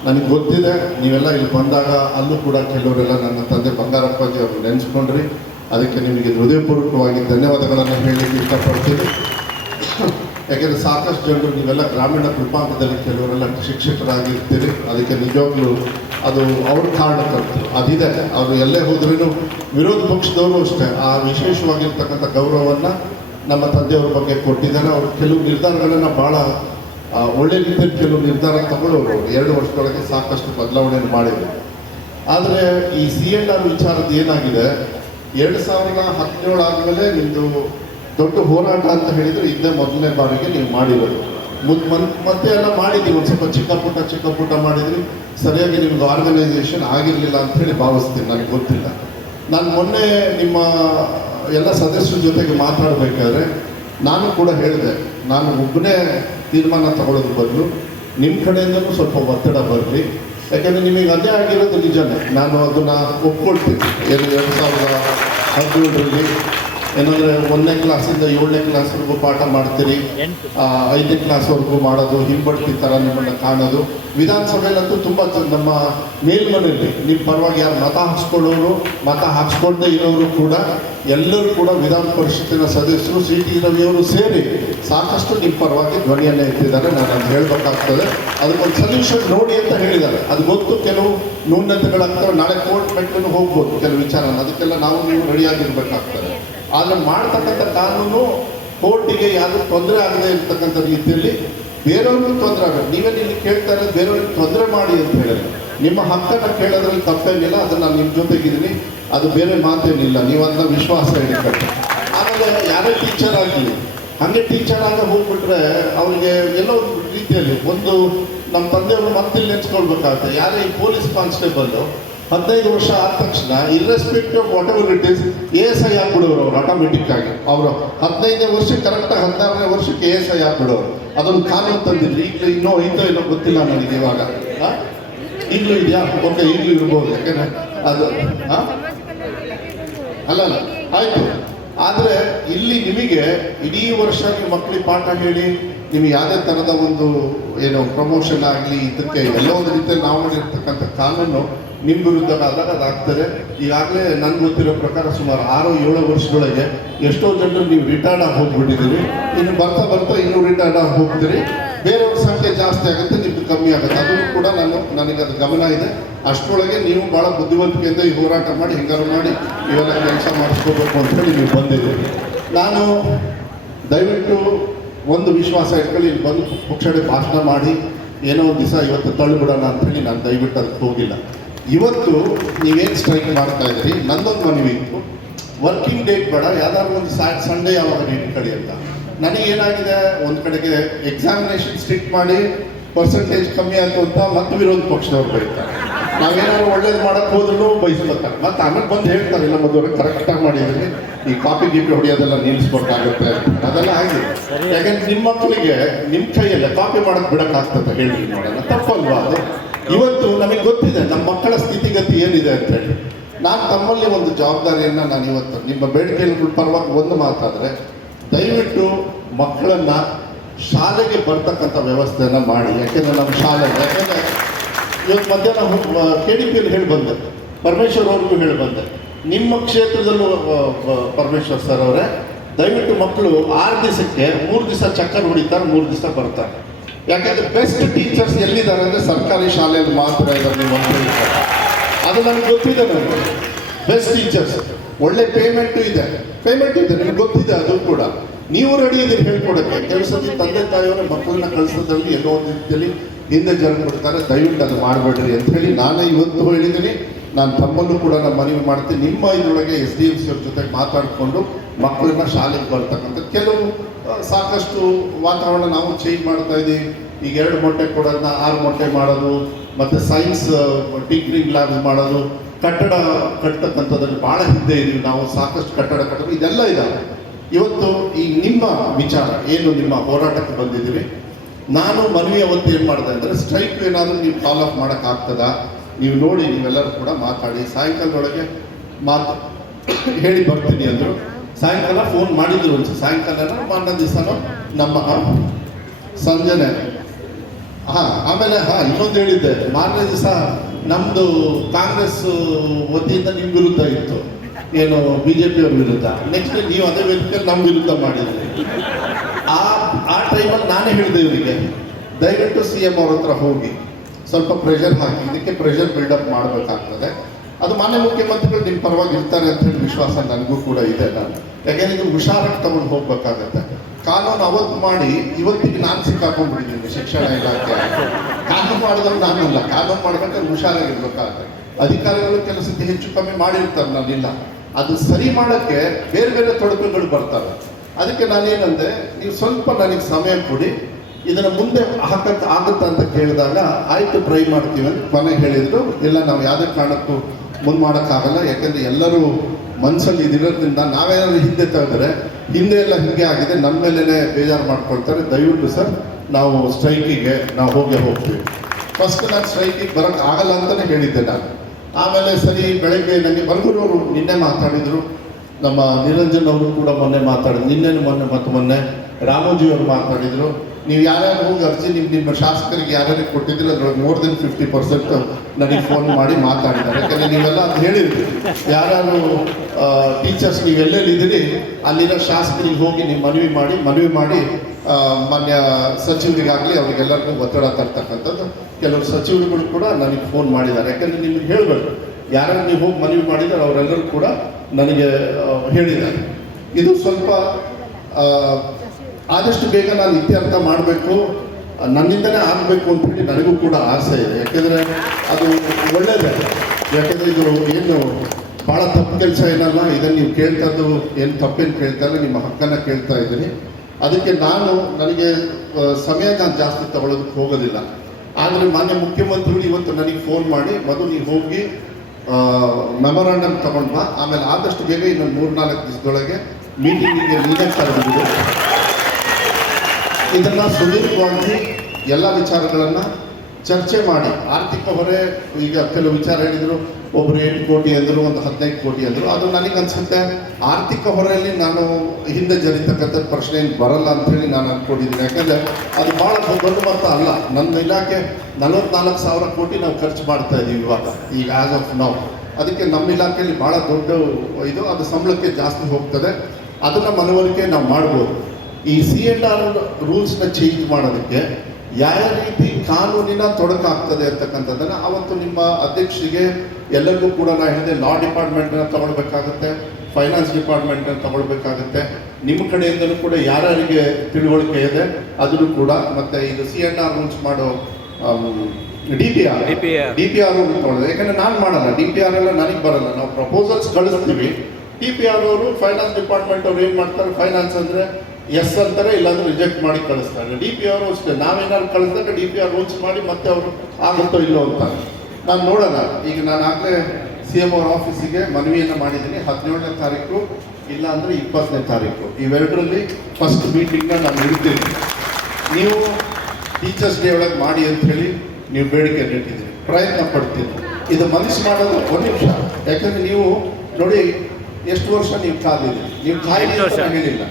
ನನಗೆ ಗೊತ್ತಿದೆ, ನೀವೆಲ್ಲ ಇಲ್ಲಿ ಬಂದಾಗ ಅಲ್ಲೂ ಕೂಡ ಕೆಲವರೆಲ್ಲ ನನ್ನ ತಂದೆ ಬಂಗಾರಪ್ಪಾಜಿ ಅವರು ನೆನೆಸ್ಕೊಂಡ್ರಿ. ಅದಕ್ಕೆ ನಿಮಗೆ ಹೃದಯಪೂರ್ವಕವಾಗಿ ಧನ್ಯವಾದಗಳನ್ನು ಹೇಳಲಿಕ್ಕೆ ಇಷ್ಟಪಡ್ತೀನಿ. ಯಾಕೆಂದರೆ ಸಾಕಷ್ಟು ಜನರು ನೀವೆಲ್ಲ ಗ್ರಾಮೀಣ ಕೃಪಾಂತದಲ್ಲಿ ಕೆಲವರೆಲ್ಲ ಶಿಕ್ಷಕರಾಗಿರ್ತೀರಿ. ಅದಕ್ಕೆ ನಿಜವಾಗ್ಲೂ ಅದು ಅವ್ರ ಕಾರಣಕರ್ತರು ಅದಿದೆ, ಅವರು ಎಲ್ಲೇ ಹೋದ್ರೂ ವಿರೋಧ ಪಕ್ಷದವರು ಅಷ್ಟೇ. ಆ ವಿಶೇಷವಾಗಿರ್ತಕ್ಕಂಥ ಗೌರವವನ್ನು ನಮ್ಮ ತಂದೆಯವ್ರ ಬಗ್ಗೆ ಕೊಟ್ಟಿದ್ದಾರೆ. ಅವರು ಕೆಲವು ನಿರ್ಧಾರಗಳನ್ನು ಭಾಳ ಒಳ್ಳೆ ರೀತಿಯಲ್ಲಿ ಕೆಲವು ನಿರ್ಧಾರ ತಗೊಳ್ಳೋರು. ಎರಡು ವರ್ಷದೊಳಗೆ ಸಾಕಷ್ಟು ಬದಲಾವಣೆಯನ್ನು ಮಾಡಿದ್ರು. ಆದರೆ ಈ ಸಿ ಎನ್ ಆರ್ ವಿಚಾರದ ಏನಾಗಿದೆ? ಎರಡು ಸಾವಿರದ ಹದಿನೇಳು ಆದಮೇಲೆ ನಿಮ್ಮದು ದೊಡ್ಡ ಹೋರಾಟ ಅಂತ ಹೇಳಿದರೆ ಇದೇ ಮೊದಲನೇ ಬಾರಿಗೆ ನೀವು ಮಾಡಿರೋದು. ಮುದ್ ಮತ್ತೆ ಎಲ್ಲ ಮಾಡಿದ್ರಿ. ಒಂದು ಸ್ವಲ್ಪ ಚಿಕ್ಕ ಪುಟ್ಟ ಚಿಕ್ಕ ಪುಟ್ಟ ಮಾಡಿದ್ರಿ. ಸರಿಯಾಗಿ ನಿಮ್ಗೆ ಆರ್ಗನೈಸೇಷನ್ ಆಗಿರಲಿಲ್ಲ ಅಂತ ಹೇಳಿ ಭಾವಿಸ್ತೀನಿ. ನನಗೆ ಗೊತ್ತಿಲ್ಲ. ನಾನು ಮೊನ್ನೆ ನಿಮ್ಮ ಎಲ್ಲ ಸದಸ್ಯರ ಜೊತೆಗೆ ಮಾತಾಡಬೇಕಾದ್ರೆ ನಾನು ಕೂಡ ಹೇಳಿದೆ. ನಾನು ಒಬ್ಬನೇ ತೀರ್ಮಾನ ತಗೊಳ್ಳೋದು ಬದಲು ನಿಮ್ಮ ಕಡೆಯಿಂದಲೂ ಸ್ವಲ್ಪ ಒತ್ತಡ ಬರಲಿ. ಯಾಕೆಂದರೆ ನಿಮಗೆ ಅದೇ ಆಗಿರೋದು ನಿಜನೇ. ನಾನು ಅದನ್ನು ಒಪ್ಕೊಳ್ತೀನಿ. ಏನು ಎರಡು ಸಾವಿರದ ಹದಿನೇಳರಲ್ಲಿ ಏನಂದರೆ ಒಂದನೇ ಕ್ಲಾಸಿಂದ ಏಳನೇ ಕ್ಲಾಸ್ವರೆಗೂ ಪಾಠ ಮಾಡ್ತೀರಿ. ಐದನೇ ಕ್ಲಾಸ್ವರೆಗೂ ಮಾಡೋದು ಹಿಂಬಡ್ತಿ ಥರ ನಿಮ್ಮನ್ನ ಕಾಣೋದು. ವಿಧಾನಸಭೆಯಲ್ಲಂತೂ ತುಂಬ ನಮ್ಮ ಮೇಲ್ಮನೆಯಲ್ಲಿ ನಿಮ್ಮ ಪರವಾಗಿ ಯಾರು ಮತ ಹಾಕ್ಸ್ಕೊಳ್ಳೋರು ಮತ ಹಾಕ್ಸ್ಕೊಳ್ದೇ ಇರೋರು ಕೂಡ ಎಲ್ಲರೂ ಕೂಡ ವಿಧಾನ ಪರಿಷತ್ತಿನ ಸದಸ್ಯರು ಸಿ ಟಿ ರವಿಯವರು ಸೇರಿ ಸಾಕಷ್ಟು ನಿಮ್ಮ ಪರವಾಗಿ ಧ್ವನಿಯನ್ನು ಎತ್ತಿದ್ದಾರೆ. ನಾನು ಅದು ಹೇಳಬೇಕಾಗ್ತದೆ. ಅದಕ್ಕೊಂದು ಸೊಲ್ಯೂಷನ್ ನೋಡಿ ಅಂತ ಹೇಳಿದ್ದಾರೆ. ಅದು ಗೊತ್ತು ಕೆಲವು ನ್ಯೂನತೆಗಳಾಗ್ತವೆ. ನಾಳೆ ಕೋರ್ಟ್ ಮೆಟ್ಲೂ ಹೋಗ್ಬೋದು ಕೆಲವು ವಿಚಾರ ಅದಕ್ಕೆಲ್ಲ ನಾವು ನೀವು ರೆಡಿಯಾಗಿರ್ಬೇಕಾಗ್ತದೆ ಆದರೆ ಮಾಡ್ತಕ್ಕಂಥ ಕಾನೂನು ಕೋರ್ಟಿಗೆ ಯಾರು ತೊಂದರೆ ಆಗದೆ ಇರ್ತಕ್ಕಂಥ ರೀತಿಯಲ್ಲಿ ಬೇರೆಯವ್ರಿಗೂ ತೊಂದರೆ ಆಗಲ್ಲ. ನೀವೇ ಇಲ್ಲಿ ಕೇಳ್ತಾ ಇರೋದು ಬೇರೆಯವ್ರಿಗೆ ತೊಂದರೆ ಮಾಡಿ ಅಂತ ಹೇಳಿದ್ರೆ. ನಿಮ್ಮ ಹಕ್ಕನ್ನು ಕೇಳೋದ್ರಲ್ಲಿ ತಪ್ಪೇನಿಲ್ಲ, ಅದನ್ನು ನಾನು ನಿಮ್ಮ ಜೊತೆಗಿದ್ದೀನಿ. ಅದು ಬೇರೆ ಮಾತೇನಿಲ್ಲ. ನೀವು ಅದನ್ನ ವಿಶ್ವಾಸ ಹಿಡಿಕೊಂಡು ಆಮೇಲೆ ಯಾರೇ ಟೀಚರ್ ಆಗಲಿ, ಹಾಗೆ ಟೀಚರ್ ಆಗ ಹೋಗ್ಬಿಟ್ರೆ ಅವ್ರಿಗೆ ಎಲ್ಲೋ ರೀತಿಯಲ್ಲಿ ಒಂದು ನಮ್ಮ ತಂದೆಯವರು ಮತ್ತಿಲ್ಲಿ ನೆನ್ಸ್ಕೊಳ್ಬೇಕಾಗುತ್ತೆ. ಯಾರೇ ಈ ಪೊಲೀಸ್ ಕಾನ್ಸ್ಟೇಬಲ್ ಹದಿನೈದು ವರ್ಷ ಆದ ತಕ್ಷಣ irrespective of whatever it is A S I ಆಗ್ಬಿಡೋರು ಅವ್ರು ಆಟೋಮೆಟಿಕ್ ಆಗಿ ಅವರು ಹದಿನೈದನೇ ವರ್ಷಕ್ಕೆ ಕರೆಕ್ಟಾಗಿ ಹದಿನಾರನೇ ವರ್ಷಕ್ಕೆ ಎ ಎಸ್ ಐ ಆಗ್ಬಿಡೋರು. ಅದೊಂದು ಕಾನೂನು ತಂದಿದ್ರು. ಈಗಲೂ ಇನ್ನೂ ಐತೋ ಏನೋ ಗೊತ್ತಿಲ್ಲ ನನಗೆ ಇವಾಗ? ಈಗಲೂ ಇದೆಯಾ? ಓಕೆ ಈಗಲೂ ಇರ್ಬೋದು. ಯಾಕೆಂದ್ರೆ ಅದು ಅಲ್ಲ ಅಲ್ಲ. ಆಯ್ತು. ಆದರೆ ಇಲ್ಲಿ ನಿಮಗೆ ಇಡೀ ವರ್ಷ ನಿಮ್ಮ ಮಕ್ಕಳಿಗೆ ಪಾಠ ಹೇಳಿ, ನಿಮಗೆ ಯಾವುದೇ ಥರದ ಒಂದು, ಏನು ಪ್ರಮೋಷನ್ ಆಗಲಿ, ಇದಕ್ಕೆ ಎಲ್ಲೋ ಒಂದು ರೀತಿಯಲ್ಲಿ ನಾವು ಮಾಡಿರ್ತಕ್ಕಂಥ ಕಾನೂನು ನಿಮ್ಮ ವಿರುದ್ಧ ಆದಾಗ ಆಗ್ತಾರೆ ಈಗಾಗಲೇ ನನ್ಗೆ ಗೊತ್ತಿರೋ ಪ್ರಕಾರ ಸುಮಾರು ಆರು, ಏಳು ವರ್ಷದೊಳಗೆ ಎಷ್ಟೋ ಜನರು ನೀವು ರಿಟೈರ್ಡ್ ಆಗಿ ಹೋಗ್ಬಿಟ್ಟಿದ್ದೀರಿ. ಇನ್ನು ಬರ್ತಾ ಬರ್ತಾ ಇನ್ನೂ ರಿಟೈರ್ಡ್ ಆಗಿ ಹೋಗ್ತೀರಿ ಬೇರೆಯವ್ರ ಸಂಖ್ಯೆ ಜಾಸ್ತಿ ಆಗುತ್ತೆ, ನಿಮ್ದು ಕಮ್ಮಿ ಆಗುತ್ತೆ. ಅದನ್ನು ಕೂಡ ನಾನು ನನಗೆ ಅದು ಗಮನ ಇದೆ. ಅಷ್ಟರೊಳಗೆ ನೀವು ಭಾಳ ಬುದ್ಧಿವಂತಿಕೆಯಿಂದ ಈ ಹೋರಾಟ ಮಾಡಿ, ಹಿಂಗಾರು ಮಾಡಿ ಇವೆಲ್ಲ ಕೆಲಸ ಮಾಡಿಸ್ಕೋಬೇಕು ಅಂತ ಹೇಳಿ ನೀವು ಬಂದಿದ್ದೀರಿ. ನಾನು ದಯವಿಟ್ಟು ಒಂದು ವಿಶ್ವಾಸ ಇಟ್ಕೊಳ್ಳಿ, ಇಲ್ಲಿ ಬಂದು ಪುಕ್ಷಡೆ ಭಾಷಣ ಮಾಡಿ, ಏನೋ ಒಂದು ದಿವಸ ಇವತ್ತು ತಳ್ಳಿಬಿಡೋಣ ಅಂತೇಳಿ ನಾನು ದಯವಿಟ್ಟು ಅದಕ್ಕೆ ಹೋಗಿಲ್ಲ. ಇವತ್ತು ನೀವೇನು ಸ್ಟ್ರೈಕ್ ಮಾಡ್ತಾ ಇದ್ದೀರಿ ನಂದೊಂದು ಮನವಿ. ಇತ್ತು ವರ್ಕಿಂಗ್ ಡೇಟ್ ಬೇಡ, ಯಾವ್ದಾದ್ರು ಒಂದು ಸ್ಯಾಟ್ ಸಂಡೇ ಯಾವಾಗ ನೀವು ಕಡೆ ಅಂತ. ನನಗೇನಾಗಿದೆ ಒಂದು ಕಡೆಗೆ ಎಕ್ಸಾಮಿನೇಷನ್ ಸ್ಟ್ರಿಕ್ಟ್ ಮಾಡಿ ಪರ್ಸೆಂಟೇಜ್ ಕಮ್ಮಿ ಆಯ್ತು ಅಂತ ಮತ್ತೆ ವಿರೋಧ ಪಕ್ಷದವ್ರು ಬರೀತಾರೆ. ನಾವೇನಾದ್ರು ಒಳ್ಳೇದು ಮಾಡಕ್ ಹೋದ್ರು ಬಯಸ್ಬೇಕಾರೆ ಮತ್ತೆ ಆಮೇಲೆ ಬಂದು ಹೇಳ್ತಾರೆ ಮದುವೆ ಕರೆಕ್ಟಾಗಿ ಮಾಡಿದ್ರಿ ಈ ಕಾಪಿ ಗೀಪಿ ಹೊಡೆಯೋದೆಲ್ಲ ನಿಲ್ಲಿಸ್ಬೇಕಾಗುತ್ತೆ. ಅದೆಲ್ಲ ಆಗಿದೆ. ಯಾಕಂದ್ರೆ ನಿಮ್ಮ ಮಕ್ಕಳಿಗೆ ನಿಮ್ಮ ಕೈಯಲ್ಲೇ ಕಾಪಿ ಮಾಡಕ್ ಬಿಡಕ್ಕಾಗ್ತದೆ ಹೇಳಿ ನೋಡೋಣ. ತಪ್ಪಲ್ವಾ ಅದು? ಇವತ್ತು ನಮಗೆ ಗೊತ್ತಿದೆ, ನಮ್ಮ ಮಕ್ಕಳ ಸ್ಥಿತಿಗತಿ ಏನಿದೆ ಅಂತ ಹೇಳಿ. ನಾನು ತಮ್ಮಲ್ಲಿ ಒಂದು ಜವಾಬ್ದಾರಿಯನ್ನು ನಾನು ಇವತ್ತು ನಿಮ್ಮ ಬೇಡಿಕೆಯಲ್ಲಿ ಪರವಾಗಿ ಒಂದು ಮಾತಾದರೆ, ದಯವಿಟ್ಟು ಮಕ್ಕಳನ್ನ ಶಾಲೆಗೆ ಬರ್ತಕ್ಕಂಥ ವ್ಯವಸ್ಥೆಯನ್ನು ಮಾಡಿ. ಯಾಕೆಂದರೆ ನಮ್ಮ ಶಾಲೆ, ಯಾಕೆಂದರೆ ಇವತ್ತು ಮಧ್ಯಾಹ್ನ ಕೆ ಡಿ ಪಿಯಲ್ಲಿ ಹೇಳಿ ಬಂದೆ. ಪರಮೇಶ್ವರ್ ಅವ್ರಿಗೂ ಹೇಳಿ ಬಂದೆ. ನಿಮ್ಮ ಕ್ಷೇತ್ರದಲ್ಲೂ ಪರಮೇಶ್ವರ್ ಸರ್ ಅವರೇ, ದಯವಿಟ್ಟು ಮಕ್ಕಳು ಆರು ದಿವಸಕ್ಕೆ ಮೂರು ದಿವಸ ಚಕ್ಕರ್ ಹೊಡಿತಾರೆ, ಮೂರು ದಿವಸ ಬರ್ತಾರೆ. ಯಾಕಂದ್ರೆ ಬೆಸ್ಟ್ ಟೀಚರ್ಸ್ ಎಲ್ಲಿದ್ದಾರೆ ಅಂದರೆ ಸರ್ಕಾರಿ ಶಾಲೆಯಲ್ಲಿ ಮಾತ್ರ ಇದ್ದಾರೆ ಅಂತ ಅದು ನನಗೆ ಗೊತ್ತಿದೆ ನನಗೆ ಬೆಸ್ಟ್ ಟೀಚರ್ಸ್ ಒಳ್ಳೆ ಪೇಮೆಂಟು ಇದೆ. ಪೇಮೆಂಟ್ ಇದೆ ನಿಮ್ಗೆ ಗೊತ್ತಿದೆ ಅದು ಕೂಡ. ನೀವು ರೆಡಿ ಇದೀರಿ ಹೇಳ್ಕೊಡಕ್ಕೆ. ಕೆಲಸದಲ್ಲಿ ತಂದೆ ತಾಯಿಯವರ ಮಕ್ಕಳನ್ನ ಕಳಿಸೋದ್ರಲ್ಲಿ ಎಲ್ಲೋ ಒಂದು ರೀತಿಯಲ್ಲಿ ಹಿಂದೆ ಜನ ಕೊಡ್ತಾರೆ. ದಯವಿಟ್ಟು ಅದು ಮಾಡಬೇಡ್ರಿ ಅಂತ ಹೇಳಿ ನಾನೇ ಇವತ್ತು ಹೇಳಿದ್ದೀನಿ. ನಾನು ತಮ್ಮಲ್ಲೂ ಕೂಡ ನಮ್ಮ ಮನವಿ ಮಾಡ್ತೀನಿ. ನಿಮ್ಮ ಇದರೊಳಗೆ ಎಸ್ ಡಿ ಎಂ ಸಿ ಅವ್ರ ಜೊತೆ ಮಾತಾಡಿಕೊಂಡು ಮಕ್ಕಳನ್ನ ಶಾಲೆಗೆ ಬರ್ತಕ್ಕಂಥ ಕೆಲವು ಸಾಕಷ್ಟು ವಾತಾವರಣ ನಾವು ಚೇಂಜ್ ಮಾಡ್ತಾ ಇದ್ದೀವಿ. ಈಗ ಎರಡು ಮೊಟ್ಟೆ ಕೊಡೋದನ್ನ ಆರು ಮೊಟ್ಟೆ ಮಾಡೋದು, ಮತ್ತು ಸೈನ್ಸ್ ಡಿಗ್ರಿ ಲ್ಯಾಬ್ಸ್ ಮಾಡೋದು. ಕಟ್ಟಡ ಕಟ್ತಕ್ಕಂಥದ್ರಲ್ಲಿ ಭಾಳ ಹಿಂದೆ ಇದ್ದೀವಿ ನಾವು, ಸಾಕಷ್ಟು ಕಟ್ಟಡ ಕಟ್ಟೋದು. ಇದೆಲ್ಲ ಇದ್ದಾವೆ ಇವತ್ತು ಈ ನಿಮ್ಮ ವಿಚಾರ, ಏನು ನಿಮ್ಮ ಹೋರಾಟಕ್ಕೆ ಬಂದಿದ್ದೀವಿ ನಾನು ಮನವಿ ಅವತ್ತು ಏನು ಮಾಡಿದೆ ಅಂದರೆ ಸ್ಟ್ರೈಕ್ ಏನಾದರೂ ನೀವು ಕಾಲ್ ಆಫ್ ಮಾಡೋಕ್ಕಾಗ್ತದಾ? ನೀವು ನೋಡಿ, ನೀವೆಲ್ಲರೂ ಕೂಡ ಮಾತಾಡಿ. ಸಾಯಂಕಾಲದೊಳಗೆ ಮಾತು. ಹೇಳಿ ಬರ್ತೀನಿ ಅಂದರು. ಸಾಯಂಕಾಲ ಫೋನ್ ಮಾಡಿದ್ರು ಒಂದು ಸಾಯಂಕಾಲ ಮಾರನೇ ದಿವಸನೂ ನಮ್ಮ ಸಂಜೆನೆ. ಹಾ, ಆಮೇಲೆ, ಹಾ, ಇನ್ನೊಂದು ಹೇಳಿದ್ದೆ. ಮಾರನೇ ದಿವಸ ನಮ್ದು ಕಾಂಗ್ರೆಸ್ ವತಿಯಿಂದ ನಿಮ್ಮ ವಿರುದ್ಧ ಇತ್ತು. ಏನು ಬಿಜೆಪಿ ಅವ್ರ ವಿರುದ್ಧ. ನೆಕ್ಸ್ಟ್ ನೀವು ಅದೇ ವೇದಿಕೆ ನಮ್ಮ ವಿರುದ್ಧ ಮಾಡಿದ್ರಿ. ಆ ಆ ಟೈಮಲ್ಲಿ ನಾನೇ ಹೇಳಿದೆ ಇವರಿಗೆ. ದಯವಿಟ್ಟು ಸಿ ಎಂ ಅವ್ರ ಹತ್ರ ಹೋಗಿ. ಸ್ವಲ್ಪ ಪ್ರೆಷರ್ ಹಾಕಿ. ಇದಕ್ಕೆ ಪ್ರೆಷರ್ ಬಿಲ್ಡಪ್ ಮಾಡಬೇಕಾಗ್ತದೆ. ಅದು ಮಾನ್ಯ ಮುಖ್ಯಮಂತ್ರಿಗಳು ನಿಮ್ಮ ಪರವಾಗಿ ಇರ್ತಾರೆ ಅಂತ ಹೇಳಿ ವಿಶ್ವಾಸ ನನಗೂ ಕೂಡ ಇದೆ ನಾನು. ಯಾಕೆಂದ್ರೆ ಇದು ಹುಷಾರಾಗಿ ತಗೊಂಡು ಹೋಗ್ಬೇಕಾಗತ್ತೆ. ಕಾನೂನು ಅವತ್ತು ಮಾಡಿ ಇವತ್ತಿಗೆ ನಾನು ಸಿಕ್ಕಾಕೊಂಡ್ಬಿಟ್ಟಿದ್ದೀನಿ ಶಿಕ್ಷಣ ಇಲಾಖೆ. ಕಾನೂನು ಮಾಡಿದ್ರೆ ನಾನಲ್ಲ. ಕಾನೂನು ಮಾಡ್ಬೇಕಾದ್ರೆ ಹುಷಾರಾಗಿರ್ಬೇಕಾಗತ್ತೆ. ಅಧಿಕಾರಿಗಳು ಕೆಲಸಕ್ಕೆ ಹೆಚ್ಚು ಕಮ್ಮಿ ಮಾಡಿರ್ತಾರೆ, ನಾನಿಲ್ಲ. ಅದು ಸರಿ ಮಾಡೋಕ್ಕೆ ಬೇರೆ ಬೇರೆ ತೊಡಕುಗಳು ಬರ್ತವೆ. ಅದಕ್ಕೆ ನಾನೇನಂದೆ, ನೀವು ಸ್ವಲ್ಪ ನನಗೆ ಸಮಯ ಕೊಡಿ. ಇದನ್ನ ಮುಂದೆ ಹಾಕಕ್ಕೆ ಆಗುತ್ತಾ ಅಂತ ಕೇಳಿದಾಗ, ಆಯ್ತು, ಟ್ರೈ ಮಾಡ್ತೀವಿ ಅಂತ ಕೊನೆ ಹೇಳಿದ್ರು. ಇಲ್ಲ, ನಾವು ಯಾವುದೇ ಕಾರಣಕ್ಕೂ ಮುಂದೆ ಮಾಡೋಕ್ಕಾಗಲ್ಲ, ಯಾಕಂದ್ರೆ ಎಲ್ಲರೂ ಮನಸ್ಸಲ್ಲಿ ಇದಿರೋದ್ರಿಂದ ನಾವೇನಾದ್ರೂ ಹಿಂದೆ ತೆಗೆದ್ರೆ, ಹಿಂದೆ ಎಲ್ಲ ಹೀಗೆ ಆಗಿದೆ, ನಮ್ಮ ಮೇಲೇ ಬೇಜಾರು ಮಾಡ್ಕೊಳ್ತಾರೆ. ದಯವಿಟ್ಟು ಸರ್, ನಾವು ಸ್ಟ್ರೈಕಿಗೆ ನಾವು ಹೋಗೇ ಹೋಗ್ತೀವಿ. ಫಸ್ಟ್ ನಾನು ಸ್ಟ್ರೈಕಿಗೆ ಬರೋಕ್ಕೆ ಆಗಲ್ಲ ಅಂತಲೇ ಹೇಳಿದ್ದೆ ನಾನು. ಆಮೇಲೆ ಸರಿ, ಬೆಳಗ್ಗೆ ನನಗೆ ಬರ್ಗುರವರು ನಿನ್ನೆ ಮಾತಾಡಿದರು. ನಮ್ಮ ನಿರಂಜನ್ ಅವರು ಕೂಡ ಮೊನ್ನೆ ಮಾತಾಡಿದ್ರು. ನಿನ್ನೆ ಮೊನ್ನೆ ಮತ್ತು ಮೊನ್ನೆ ರಾಮೋಜಿ ಅವರು ಮಾತಾಡಿದ್ರು. ನೀವು ಯಾರ್ಯಾರು ಹೋಗಿ ಅರ್ಜಿ ನಿಮ್ಮ ನಿಮ್ಮ ಶಾಸಕರಿಗೆ ಯಾರ್ಯಾರು ಕೊಟ್ಟಿದ್ದಿಲ್ಲ ಅದ್ರೊಳಗೆ ಮೋರ್ ದೆನ್ ಫಿಫ್ಟಿ ಪರ್ಸೆಂಟ್ ನನಗೆ ಫೋನ್ ಮಾಡಿ ಮಾತಾಡಿದ್ದಾರೆ ಯಾಕಂದರೆ ನೀವೆಲ್ಲ ಅದು ಹೇಳಿದ್ರಿ ಯಾರ್ಯಾರು ಟೀಚರ್ಸ್ ನೀವು ಎಲ್ಲೆಲ್ಲಿದ್ದೀರಿ ಅಲ್ಲಿನ ಶಾಸಕರಿಗೆ ಹೋಗಿ ನೀವು ಮನವಿ ಮಾಡಿ ಮನವಿ ಮಾಡಿ ಮಾನ್ಯ ಸಚಿವರಿಗಾಗಲಿ ಅವರಿಗೆಲ್ಲರಿಗೂ ಒತ್ತಡ ತರ್ತಕ್ಕಂಥದ್ದು. ಕೆಲವು ಸಚಿವರುಗಳು ಕೂಡ ನನಗೆ ಫೋನ್ ಮಾಡಿದ್ದಾರೆ. ಯಾಕಂದರೆ ನಿಮಗೆ ಹೇಳಬೇಕು, ಯಾರ್ಯಾರು ನೀವು ಹೋಗಿ ಮನವಿ ಮಾಡಿದ್ದಾರೆ ಅವರೆಲ್ಲರೂ ಕೂಡ ನನಗೆ ಹೇಳಿದ್ದಾರೆ. ಇದು ಸ್ವಲ್ಪ ಆದಷ್ಟು ಬೇಗ ನಾನು ಇತ್ಯರ್ಥ ಮಾಡಬೇಕು ನನ್ನಿಂದನೇ ಆಗಬೇಕು ಅಂತ ಹೇಳಿ ನನಗೂ ಕೂಡ ಆಸೆ ಇದೆ. ಯಾಕೆಂದರೆ ಅದು ಒಳ್ಳೆಯದೇ ಯಾಕೆಂದರೆ ಇದು ಏನು ಭಾಳ ತಪ್ಪು ಕೆಲಸ ಏನಲ್ಲ, ಇದನ್ನು ನೀವು ಕೇಳ್ತದ್ದು ಏನು ತಪ್ಪೇನು ಕೇಳ್ತಾ ಇಲ್ಲ, ನಿಮ್ಮ ಹಕ್ಕನ್ನು ಕೇಳ್ತಾ ಇದ್ದೀನಿ ಅದಕ್ಕೆ ನಾನು ನನಗೆ ಸಮಯ ನಾನು ಜಾಸ್ತಿ ತಗೊಳ್ಳೋದಕ್ಕೆ ಹೋಗೋದಿಲ್ಲ. ಆದರೆ ಮಾನ್ಯ ಮುಖ್ಯಮಂತ್ರಿಗಳು ಇವತ್ತು ನನಗೆ ಫೋನ್ ಮಾಡಿ ಮೊದಲು ನೀವು ಹೋಗಿ ಮೆಮೊರಾಂಡಮ್ ತಗೊಂಡು ಆಮೇಲೆ ಆದಷ್ಟು ಬೇಗ ಇನ್ನೊಂದು ಮೂರು ನಾಲ್ಕು ದಿವಸದೊಳಗೆ ಮೀಟಿಂಗಿಗೆ ನೀನೇ ಇದನ್ನ ಸುದೀರ್ಘವಾಗಿ ಎಲ್ಲ ವಿಚಾರಗಳನ್ನು ಚರ್ಚೆ ಮಾಡಿ. ಆರ್ಥಿಕ ಹೊರೆ, ಈಗ ಕೆಲವು ವಿಚಾರ ಹೇಳಿದರು ಒಬ್ಬರು ಎಂಟು ಕೋಟಿ ಅಂದರು, ಒಂದು ಹದಿನೈದು ಕೋಟಿ ಅಂದರು. ಅದು ನನಗೆ ಅನ್ಸುತ್ತೆ ಆರ್ಥಿಕ ಹೊರೆಯಲ್ಲಿ ನಾನು ಹಿಂದೆ ಜರಿತಕ್ಕಂಥ ಪ್ರಶ್ನೆ ಏನು ಬರಲ್ಲ ಅಂಥೇಳಿ ನಾನು ಅಂದ್ಕೊಂಡಿದ್ದೀನಿ ಯಾಕಂದರೆ ಅದು ಭಾಳ ದೊಡ್ಡ ಮೊತ್ತ ಅಲ್ಲ. ನನ್ನ ಇಲಾಖೆ ನಲವತ್ನಾಲ್ಕು ಸಾವಿರ ಕೋಟಿ ನಾವು ಖರ್ಚು ಮಾಡ್ತಾ ಇದ್ದೀವಿ ಇವಾಗ, ಈಗ ಆ್ಯಸ್ ಆಫ್ ನಾವು ಅದಕ್ಕೆ ನಮ್ಮ ಇಲಾಖೆಯಲ್ಲಿ ಭಾಳ ದೊಡ್ಡ ಇದು, ಅದು ಸಂಬಳಕ್ಕೆ ಜಾಸ್ತಿ ಹೋಗ್ತದೆ. ಅದನ್ನು ಮನವರಿಕೆ ನಾವು ಮಾಡ್ಬೋದು. ಈ ಸಿ ಎನ್ ಆರ್ ರೂಲ್ಸ್ನ ಚೇಂಜ್ ಮಾಡೋದಕ್ಕೆ ಯಾವ ರೀತಿ ಕಾನೂನಿನ ತೊಡಕಾಗ್ತದೆ ಅಂತಕ್ಕಂಥದ್ದನ್ನು ಅವತ್ತು ನಿಮ್ಮ ಅಧ್ಯಕ್ಷರಿಗೆ ಎಲ್ಲರಿಗೂ ಕೂಡ ನಾನು ಹೇಳಿದೆ ಲಾ ಡಿಪಾರ್ಟ್ಮೆಂಟನ್ನು ತಗೊಳ್ಬೇಕಾಗುತ್ತೆ ಫೈನಾನ್ಸ್ ಡಿಪಾರ್ಟ್ಮೆಂಟನ್ನು ತಗೊಳ್ಬೇಕಾಗುತ್ತೆ. ನಿಮ್ಮ ಕಡೆಯಿಂದಲೂ ಕೂಡ ಯಾರ್ಯಾರಿಗೆ ತಿಳುವಳಿಕೆ ಇದೆ ಅದನ್ನು ಕೂಡ ಮತ್ತೆ ಇದು ಸಿ ಎನ್ ಆರ್ ರೂಲ್ಸ್ ಮಾಡೋ D P R. D P R ತಗೊಳ್ಳೋದು ಯಾಕಂದ್ರೆ ನಾನು ಮಾಡಲ್ಲ ಡಿ ಪಿ ಆರ್ ಎಲ್ಲ ನನಗೆ ಬರಲ್ಲ. ನಾವು ಪ್ರಪೋಸಲ್ಸ್ ಕಳಿಸ್ತೀವಿ. ಡಿ ಪಿ ಆರ್ ಅವರು ಫೈನಾನ್ಸ್ ಡಿಪಾರ್ಟ್ಮೆಂಟ್ ಅವ್ರು ಏನು ಮಾಡ್ತಾರೆ? ಫೈನಾನ್ಸ್ ಅಂದರೆ ಎಸ್ ಅಂತಾರೆ ಇಲ್ಲಾಂದ್ರೆ ರಿಜೆಕ್ಟ್ ಮಾಡಿ ಕಳಿಸ್ತಾರೆ. ಡಿ ಪಿ ಆರ್ ಅಷ್ಟೇ. ನಾವೇನಾದ್ರು ಕಳಿಸಿದಾಗ ಡಿ ಪಿ ಆರ್ ರೂಲ್ಸ್ ಮಾಡಿ ಮತ್ತೆ ಅವರು ಆಗುತ್ತೋ ಇಲ್ಲೋ ಅಂತ. ನಾನು ನೋಡೋಣ. ಈಗ ನಾನು ಆಗಲೇ ಸಿ ಎಂ ಅವ್ರ ಆಫೀಸಿಗೆ ಮನವಿಯನ್ನು ಮಾಡಿದ್ದೀನಿ. ಹದಿನೇಳನೇ ತಾರೀಕು ಇಲ್ಲಾಂದ್ರೆ ಇಪ್ಪತ್ತನೇ ತಾರೀಕು. ಇವೆರಡರಲ್ಲಿ ಫಸ್ಟ್ ಮೀಟಿಂಗ್ನ ನಾನು ಇಡ್ತೀನಿ ನೀವು ಟೀಚರ್ಸ್ ಡೇ ಒಳಗೆ ಮಾಡಿ ಅಂತ ಹೇಳಿ ನೀವು ಬೇಡಿಕೆ ನೀಡಿದ್ದೀರಿ ಪ್ರಯತ್ನ ಪಡ್ತೀನಿ. ಇದು ಮನಸ್ಸು ಮಾಡೋದು ಒಂದು ನಿಮಿಷ. ಯಾಕಂದ್ರೆ ನೀವು ನೋಡಿ ಎಷ್ಟು ವರ್ಷ ನೀವು ಕಾದಿದ್ದೀರಿ ನೀವು ಕಾಯಿಲೆ. ಹೇಳಿಲ್ಲ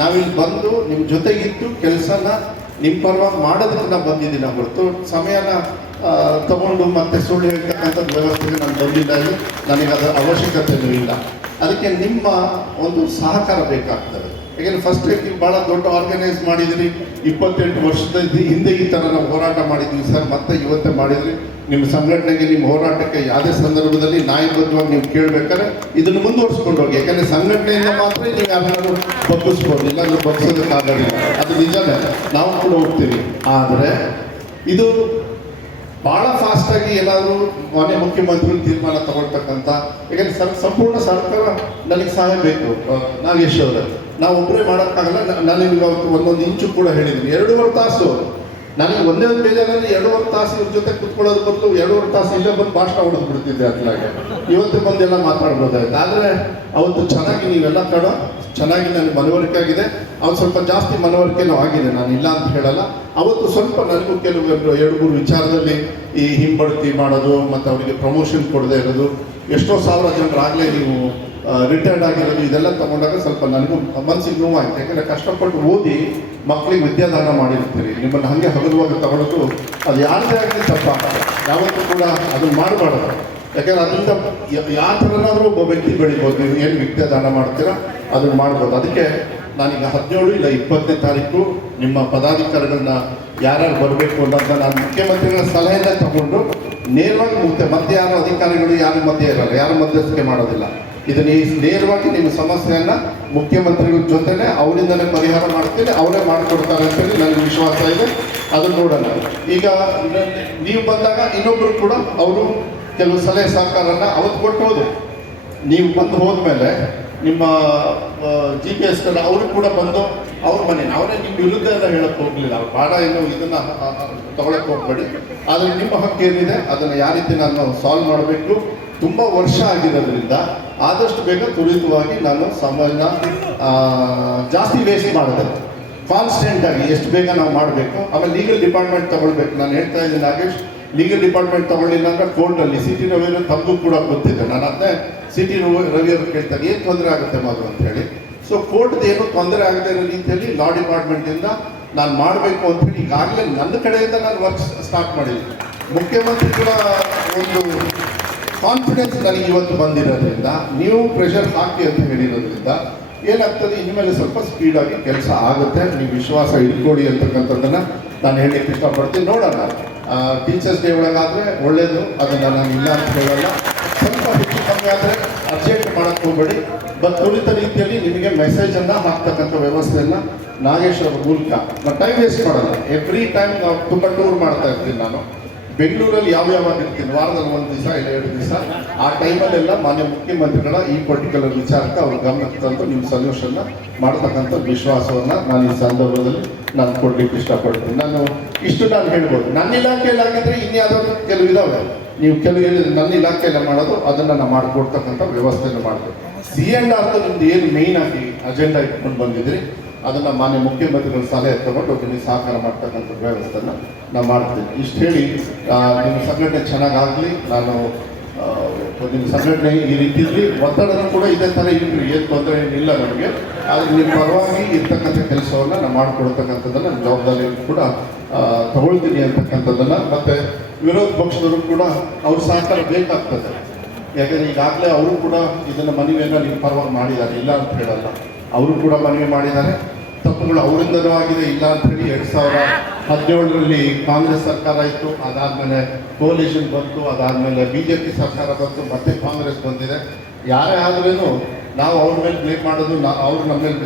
ನಾವಿಲ್ಲಿ ಬಂದು ನಿಮ್ಮ ಜೊತೆಗಿದ್ದು ಕೆಲಸನ ನಿಮ್ಮ ಪರವಾಗಿ ಮಾಡೋದಕ್ಕೆ ನಾವು ಬಂದಿದ್ದೀನಿ ಹೊರತು ಸಮಯನ ತಗೊಂಡು ಮತ್ತೆ ಸುಳ್ಳು ಹೇಳ್ತಕ್ಕಂಥ ವ್ಯವಸ್ಥೆಗೆ ನಾನು ಬಂದಿಲ್ಲ. ನನಗೆ ಅದರ ಅವಶ್ಯಕತೆಯೂ ಇಲ್ಲ. ಅದಕ್ಕೆ ನಿಮ್ಮ ಒಂದು ಸಹಕಾರ ಬೇಕಾಗ್ತದೆ. ಯಾಕೆಂದ್ರೆ ಫಸ್ಟ್ ನೀವು ಭಾಳ ದೊಡ್ಡ ಆರ್ಗನೈಸ್ ಮಾಡಿದ್ರಿ. ಇಪ್ಪತ್ತೆಂಟು ವರ್ಷದ ಹಿಂದೆ ಈ ಥರ ನಾವು ಹೋರಾಟ ಮಾಡಿದ್ವಿ ಸರ್. ಮತ್ತೆ ಇವತ್ತೇ ಮಾಡಿದ್ರಿ. ನಿಮ್ಮ ಸಂಘಟನೆಗೆ ನಿಮ್ಮ ಹೋರಾಟಕ್ಕೆ ಯಾವುದೇ ಸಂದರ್ಭದಲ್ಲಿ ನಾಯಕತ್ವವಾಗಿ ನೀವು ಕೇಳಬೇಕಾದ್ರೆ ಇದನ್ನು ಮುಂದುವರಿಸ್ಕೊಂಡು ಹೋಗಿ. ಯಾಕಂದ್ರೆ ಸಂಘಟನೆಯಿಂದ ಮಾತ್ರ ನೀವು ಯಾರನ್ನಾದ್ರೂ ಬಗ್ಗಿಸ್ಬೋದು, ಇಲ್ಲಾಂದ್ರೆ ಬಗ್ಗಿಸೋದಕ್ಕಾಗೋದಿಲ್ಲ ಅದು ನಿಜನೇ. ನಾವು ಕೂಡ ಹೋಗ್ತೀವಿ. ಆದರೆ ಇದು ಬಹಳ ಫಾಸ್ಟ್ ಆಗಿ ಏನಾದರೂ ಮಾನ್ಯ ಮುಖ್ಯಮಂತ್ರಿಗಳು ತೀರ್ಮಾನ ತಗೊಳ್ತಕ್ಕಂಥ, ಯಾಕಂದ್ರೆ ಸರ್, ಸಂಪೂರ್ಣ ಸರ್ಕಾರ ನನಗೆ ಸಹಾಯ ಬೇಕು. ನಾಗೇಶ್ ನಾವು ಒಬ್ಬರೇ ಮಾಡೋಕ್ಕಾಗಲ್ಲ. ನಾನು ನಿಮಗೆ ಒಂದೊಂದು ಇಂಚು ಕೂಡ ಹೇಳಿದ್ದೀನಿ. ಎರಡೂವರೆ ತಾಸು ನನಗೆ ಒಂದೇ ಒಂದು ಬೇಜಾರಲ್ಲಿ ಎರಡೂವರೆ ತಾಸು ಇವ್ರ ಜೊತೆ ಕುತ್ಕೊಳ್ಳೋದು ಬದಲು ಎರಡೂವರೆ ತಾಸು ಇಲ್ಲೇ ಬಂದು ಭಾಷಣ ಹೊಡೆದು ಬಿಡ್ತಿದ್ದೆ ಅತ್ಲಾಗೆ ಇವತ್ತು ಬಂದೆಲ್ಲ ಮಾತಾಡ್ಬೋದಾಯ್ತು. ಆದರೆ ಅವತ್ತು ಚೆನ್ನಾಗಿ ನೀವೆಲ್ಲ ಕಡ ಚೆನ್ನಾಗಿ ನನಗೆ ಮನವರಿಕೆ ಆಗಿದೆ. ಅವ್ನು ಸ್ವಲ್ಪ ಜಾಸ್ತಿ ಮನವರಿಕೆನೂ ಆಗಿದೆ, ನಾನು ಇಲ್ಲ ಅಂತ ಹೇಳಲ್ಲ. ಅವತ್ತು ಸ್ವಲ್ಪ ನನಗೂ ಕೆಲವು ಎರಡು ಮೂರು ವಿಚಾರದಲ್ಲಿ ಈ ಹಿಂಬಡ್ತಿ ಮಾಡೋದು, ಮತ್ತು ಅವನಿಗೆ ಪ್ರಮೋಷನ್ ಕೊಡದೇ ಇರೋದು. ಎಷ್ಟೋ ಸಾವಿರ ಜನರಾಗಲೇ ನೀವು ರಿಟೈರ್ಡ್ ಆಗಿರೋದು ಇದೆಲ್ಲ ತಗೊಂಡಾಗ ಸ್ವಲ್ಪ ನನಗೂ ಮನಸ್ಸಿಗೆ ನೋವಾಯ್ತು. ಯಾಕಂದರೆ ಕಷ್ಟಪಟ್ಟು ಓದಿ ಮಕ್ಕಳಿಗೆ ವಿದ್ಯಾದಾನ ಮಾಡಿರ್ತೀರಿ. ನಿಮ್ಮನ್ನು ಹಾಗೆ ಹಗಲುವಾಗ ತಗೊಳ್ಳೋದು ಅದು ಯಾರದೇ ಆಗಲಿ ತಪ್ಪ. ಯಾವತ್ತೂ ಕೂಡ ಅದನ್ನು ಮಾಡಬಾರ್ದು. ಯಾಕಂದ್ರೆ ಅದರಿಂದ ಯಾವ ಥರನಾದ್ರೂ ಒಬ್ಬ ವ್ಯಕ್ತಿ ಬೆಳಿಬೋದು. ನೀವು ಏನು ವಿದ್ಯಾದಾನ ಮಾಡ್ತೀರಾ, ಅದನ್ನ ಮಾಡ್ಬೋದು. ಅದಕ್ಕೆ ನಾನೀಗ ಹದಿನೇಳು ಇಲ್ಲ, ಇಪ್ಪತ್ತನೇ ತಾರೀಕು ನಿಮ್ಮ ಪದಾಧಿಕಾರಿಗಳನ್ನ ಯಾರ್ಯಾರು ಬರಬೇಕು ಅನ್ನೋದನ್ನ ನಾನು ಮುಖ್ಯಮಂತ್ರಿಗಳ ಸಲಹೆನೇ ತಗೊಂಡು ನೇರವಾಗಿ ಮುಂದೆ ಮತ್ತೆ ಯಾರು ಅಧಿಕಾರಿಗಳು ಯಾರ ಮಧ್ಯೆ ಇರಲ್ಲ. ಯಾರ ಮಧ್ಯಸ್ಥಿಕೆ ಮಾಡೋದಿಲ್ಲ. ಇದನ್ನ ನೇರವಾಗಿ ನಿಮ್ಮ ಸಮಸ್ಯೆಯನ್ನ ಮುಖ್ಯಮಂತ್ರಿಗಳ ಜೊತೆನೆ ಅವರಿಂದನೇ ಪರಿಹಾರ ಮಾಡ್ತೀನಿ, ಅವರೇ ಮಾಡಿಕೊಡ್ತಾರೆ ಅಂತೇಳಿ ನನಗೆ ವಿಶ್ವಾಸ ಇದೆ. ಅದನ್ನು ನೋಡೋಣ. ಈಗ ನೀವು ಬಂದಾಗ ಇನ್ನೊಬ್ರು ಕೂಡ ಅವರು ಕೆಲವು ಸಲಹೆ ಸಹಕಾರನ ಅವತ್ತು ಕೊಟ್ಟು ಹೋದ್ರು. ನೀವು ಬಂದು ಹೋದ್ಮೇಲೆ ನಿಮ್ಮ ಜಿ ಪಿ ಎಸ್ ಅವರು ಕೂಡ ಬಂದು ಅವ್ರ ಮನೆ ಅವರೇ ನಿಮ್ಮ ವಿರುದ್ಧ ಎಲ್ಲ ಹೇಳಕ್ಕೆ ಹೋಗ್ಲಿಲ್ಲ. ಅವ್ರು ಬಾಡ ಏನು ಇದನ್ನ ತಗೊಳಕ್ಕೆ ಹೋಗ್ಬೇಡಿ. ಆದರೆ ನಿಮ್ಮ ಹಕ್ಕು ಏನಿದೆ, ಅದನ್ನ ಯಾವ ರೀತಿ ನಾನು ಸಾಲ್ವ್ ಮಾಡಬೇಕು? ತುಂಬ ವರ್ಷ ಆಗಿರೋದ್ರಿಂದ ಆದಷ್ಟು ಬೇಗ ತ್ವರಿತವಾಗಿ ನಾನು ಸಮಯನ ಜಾಸ್ತಿ ವೇಸ್ಟ್ ಮಾಡಿದೆ. ಕಾನ್ಸ್ಟೆಂಟ್ ಆಗಿ ಎಷ್ಟು ಬೇಗ ನಾವು ಮಾಡಬೇಕು, ಆಮೇಲೆ ಲೀಗಲ್ ಡಿಪಾರ್ಟ್ಮೆಂಟ್ ತಗೊಳ್ಬೇಕು. ನಾನು ಹೇಳ್ತಾ ಇದ್ದೀನಿ ನಾಗೇಶ್ ಲೀಗಲ್ ಡಿಪಾರ್ಟ್ಮೆಂಟ್ ತಗೊಳ್ಳಿಲ್ಲ ಅಂದ್ರೆ ಕೋರ್ಟಲ್ಲಿ ಸಿ ಟಿ ರವಿ ತಮಗೂ ಕೂಡ ಗೊತ್ತಿದೆ. ನಾನು ಅದನ್ನೇ ಸಿಟಿ ಟಿ ರವಿ ಅವರು ಕೇಳ್ತಾರೆ, ಏನು ತೊಂದರೆ ಆಗುತ್ತೆ ಮಗು ಅಂತ ಹೇಳಿ. ಸೊ ಕೋರ್ಟ್ದು ಏನು ತೊಂದರೆ ಆಗದೆ ಇರೋ ರೀತಿಯಲ್ಲಿ ಲಾ ಡಿಪಾರ್ಟ್ಮೆಂಟಿಂದ ನಾನು ಮಾಡಬೇಕು ಅಂತ ಹೇಳಿ ಈಗಾಗಲೇ ನನ್ನ ಕಡೆಯಿಂದ ನಾನು ವರ್ಕ್ ಸ್ಟಾರ್ಟ್ ಮಾಡಿದ್ದೀನಿ. ಮುಖ್ಯಮಂತ್ರಿಗಳ ಒಂದು ಕಾನ್ಫಿಡೆನ್ಸ್ ನನಗೆ ಇವತ್ತು ಬಂದಿರೋದ್ರಿಂದ, ನೀವು ಪ್ರೆಷರ್ ಹಾಕಿ ಅಂತ ಹೇಳಿರೋದ್ರಿಂದ ಏನಾಗ್ತದೆ? ಇನ್ಮೇಲೆ ಸ್ವಲ್ಪ ಸ್ಪೀಡಾಗಿ ಕೆಲಸ ಆಗುತ್ತೆ. ನೀವು ವಿಶ್ವಾಸ ಇಟ್ಕೊಡಿ ಅಂತಕ್ಕಂಥದ್ದನ್ನು ನಾನು ಹೇಳಲಿಕ್ಕೆ ಇಷ್ಟಪಡ್ತೀನಿ. ನೋಡೋಣ. ಟೀಚರ್ಸ್ ಡೇ ಒಳಗಾದರೆ ಒಳ್ಳೆಯದು ಅದನ್ನು ನಾನು ಇಲ್ಲ ಅಂತ ಹೇಳಲ್ಲ. ಸ್ವಲ್ಪ ಹೆಚ್ಚು ಕಮ್ಮಿ ಆದರೆ ಅರ್ಜೆಂಟ್ ಮಾಡಕ್ಕೆ ಹೋಗಬೇಡಿ. ಬಟ್ ತ್ವರಿತ ರೀತಿಯಲ್ಲಿ ನಿಮಗೆ ಮೆಸೇಜನ್ನು ಹಾಕ್ತಕ್ಕಂಥ ವ್ಯವಸ್ಥೆಯನ್ನು ನಾಗೇಶ್ ಅವರ ಮೂಲಕ. ನಾನು ಟೈಮ್ ವೇಸ್ಟ್ ಮಾಡಲ್ಲ. ಎವ್ರಿ ಟೈಮ್ ನಾವು ತುಂಬ ಟೂರ್ ಮಾಡ್ತಾ ಇರ್ತೀನಿ ನಾನು. ಬೆಂಗಳೂರಲ್ಲಿ ಯಾವ ಯಾವಾಗ ಇರ್ತೀನಿ ವಾರದಲ್ಲಿ ಒಂದು ದಿವಸ ಇಲ್ಲ, ಎರಡು ದಿವಸ. ಆ ಟೈಮಲ್ಲೆಲ್ಲ ಮಾನ್ಯ ಮುಖ್ಯಮಂತ್ರಿಗಳ ಈ ಪರ್ಟಿಕ್ಯುಲರ್ ವಿಚಾರಕ್ಕೆ ಅವ್ರ ಗಮನಕ್ಕೆ ತಂದು ನಿಮ್ಮ ಸೊಲ್ಯೂಷನ್ನ ಮಾಡ್ತಕ್ಕಂಥ ವಿಶ್ವಾಸವನ್ನು ನಾನು ಈ ಸಂದರ್ಭದಲ್ಲಿ ನಾನು ಕೊಡ್ಲಿಕ್ಕೆ ಇಷ್ಟಪಡ್ತೀನಿ. ನಾನು ಇಷ್ಟು ನಾನು ಹೇಳ್ಬೋದು. ನನ್ನ ಇಲಾಖೆಯಲ್ಲಿ ಆಗಿದ್ರೆ ಇನ್ಯಾವುದಾದ್ರು ಕೆಲವು ಇದಾವೆ. ನೀವು ಕೆಲವು ಹೇಳಿದ್ರೆ ನನ್ನ ಇಲಾಖೆಯಲ್ಲಿ ಮಾಡೋದು, ಅದನ್ನು ನಾನು ಮಾಡಿಕೊಡ್ತಕ್ಕಂಥ ವ್ಯವಸ್ಥೆಯನ್ನು ಮಾಡ್ತೀನಿ. ಸಿ ಎಂಡ್ ಆರ್ ನಿಮ್ದು ಏನು ಮೇಯ್ನ್ ಆಗಿ ಅಜೆಂಡಾ ಇಟ್ಕೊಂಡು ಬಂದಿದ್ರಿ ಅದನ್ನು ಮಾನ್ಯ ಮುಖ್ಯಮಂತ್ರಿಗಳ ಸಲಹೆ ತಗೊಂಡು ನಿಮಗೆ ಸಹಕಾರ ಮಾಡ್ತಕ್ಕಂಥ ವ್ಯವಸ್ಥೆಯನ್ನು ನಾವು ಮಾಡ್ತೀವಿ. ಇಷ್ಟು ಹೇಳಿ ನಿಮ್ಮ ಸಂಘಟನೆ ಚೆನ್ನಾಗಾಗಲಿ, ನಾನು ನಿಮ್ಮ ಸಂಘಟನೆ ಈ ರೀತಿ ಇರಲಿ ಒತ್ತಡನೂ ಕೂಡ ಇದೇ ಥರ ಇರಲಿ ಏನು ತೊಂದರೆ ಏನಿಲ್ಲ ನಮಗೆ. ಆದರೆ ನಿಮ್ಮ ಪರವಾಗಿ ಇರ್ತಕ್ಕಂಥ ಕೆಲಸವನ್ನು ನಾನು ಮಾಡಿಕೊಡ್ತಕ್ಕಂಥದ್ದನ್ನು ನಾನು ಜವಾಬ್ದಾರಿ ಕೂಡ ತಗೊಳ್ತೀನಿ ಅಂತಕ್ಕಂಥದ್ದನ್ನು. ಮತ್ತು ವಿರೋಧ ಪಕ್ಷದವರು ಕೂಡ ಅವ್ರ ಸಹಕಾರ ಬೇಕಾಗ್ತದೆ. ಯಾಕಂದರೆ ಈಗಾಗಲೇ ಅವರು ಕೂಡ ಇದನ್ನು ಮನವಿಯನ್ನು ನಿಮ್ಮ ಪರವಾಗಿ ಮಾಡಿದ್ದಾರೆ. ಇಲ್ಲ ಅಂತ ಹೇಳಲ್ಲ. ಅವರು ಕೂಡ ಮನವಿ ಮಾಡಿದ್ದಾರೆ. ತಪ್ಪುಗಳು ಅವರಿಂದನೂ ಆಗಿದೆ ಇಲ್ಲ ಅಂತ ಹೇಳಿ ಎರಡು ಸಾವಿರ ಹದಿನೇಳರಲ್ಲಿ ಕಾಂಗ್ರೆಸ್ ಸರ್ಕಾರ ಇತ್ತು ಅದಾದಮೇಲೆ ಕೋಲಿಷನ್ ಬಂತು ಅದಾದಮೇಲೆ ಬಿ ಜೆ ಪಿ ಸರ್ಕಾರ ಬಂತು ಮತ್ತೆ ಕಾಂಗ್ರೆಸ್ ಬಂದಿದೆ. ಯಾರೇ ಆದ್ರೂ ನಾವು ಅವ್ರ ಮೇಲೆ ಬ್ಲೇಮ್ ಮಾಡೋದು ನಾ ಅವ್ರು ನಮ್ಮ ಮೇಲೆ